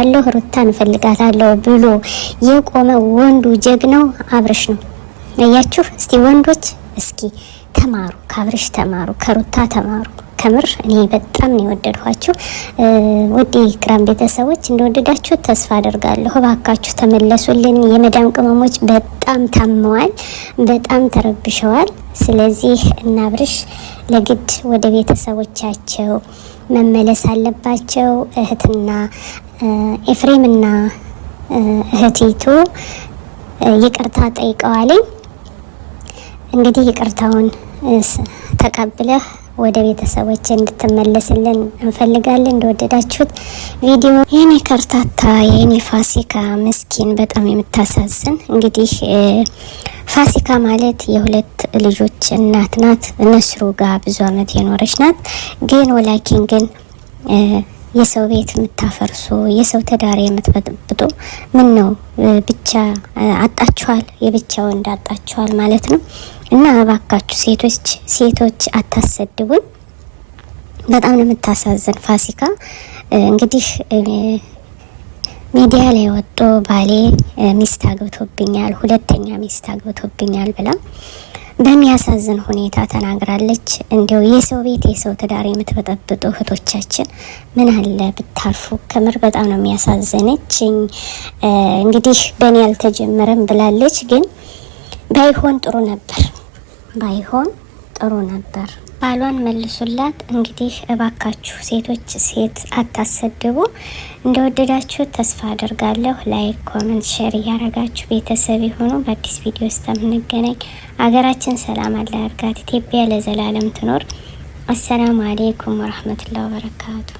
አለው ሩታን ፈልጋታለሁ ብሎ የቆመ ወንዱ ጀግናው አብርሽ ነው። አያችሁ እስቲ ወንዶች እስኪ ተማሩ፣ ከአብርሽ ተማሩ፣ ከሩታ ተማሩ። ከምር እኔ በጣም ነው የወደድኋችሁ። ወዲ ክራም ቤተሰቦች እንደወደዳችሁ ተስፋ አደርጋለሁ። እባካችሁ ተመለሱልን። የመዳም ቅመሞች በጣም ታመዋል፣ በጣም ተረብሸዋል። ስለዚህ እና አብርሽ ለግድ ወደ ቤተሰቦቻቸው መመለስ አለባቸው። እህትና ኤፍሬምና እህቲቱ ይቅርታ ጠይቀዋልኝ። እንግዲህ ይቅርታውን ተቀብለህ ወደ ቤተሰቦች እንድትመለስልን እንፈልጋለን። እንደወደዳችሁት ቪዲዮ የኔ ከርታታ የኔ ፋሲካ ምስኪን በጣም የምታሳዝን እንግዲህ ፋሲካ ማለት የሁለት ልጆች እናት ናት። እነሱ ጋር ብዙ አመት የኖረች ናት። ግን ወላኪን ግን የሰው ቤት የምታፈርሱ የሰው ትዳር የምትበጥብጡ ምን ነው ብቻ አጣችኋል፣ የብቻ ወንድ አጣችኋል ማለት ነው። እና እባካችሁ ሴቶች አታሰድቡን። በጣም ነው የምታሳዝን ፋሲካ። እንግዲህ ሚዲያ ላይ ወጦ ባሌ ሚስት አግብቶብኛል፣ ሁለተኛ ሚስት አግብቶብኛል ብላ በሚያሳዝን ሁኔታ ተናግራለች። እንዲያው የሰው ቤት የሰው ትዳር የምትበጠብጡ እህቶቻችን ምን አለ ብታርፉ። ከምር በጣም ነው የሚያሳዝነችኝ። እንግዲህ በእኔ አልተጀመረም ብላለች። ግን ባይሆን ጥሩ ነበር፣ ባይሆን ጥሩ ነበር። ባሏን መልሱላት። እንግዲህ እባካችሁ ሴቶች ሴት አታሰድቡ። እንደወደዳችሁ ተስፋ አደርጋለሁ። ላይክ፣ ኮሜንት፣ ሼር እያረጋችሁ ቤተሰብ የሆኑ በአዲስ ቪዲዮ ውስጥ የምንገናኝ። አገራችን ሰላም አለ ያርጋት። ኢትዮጵያ ለዘላለም ትኖር። አሰላሙ አሌይኩም ወራህመቱላሂ ወበረካቱ።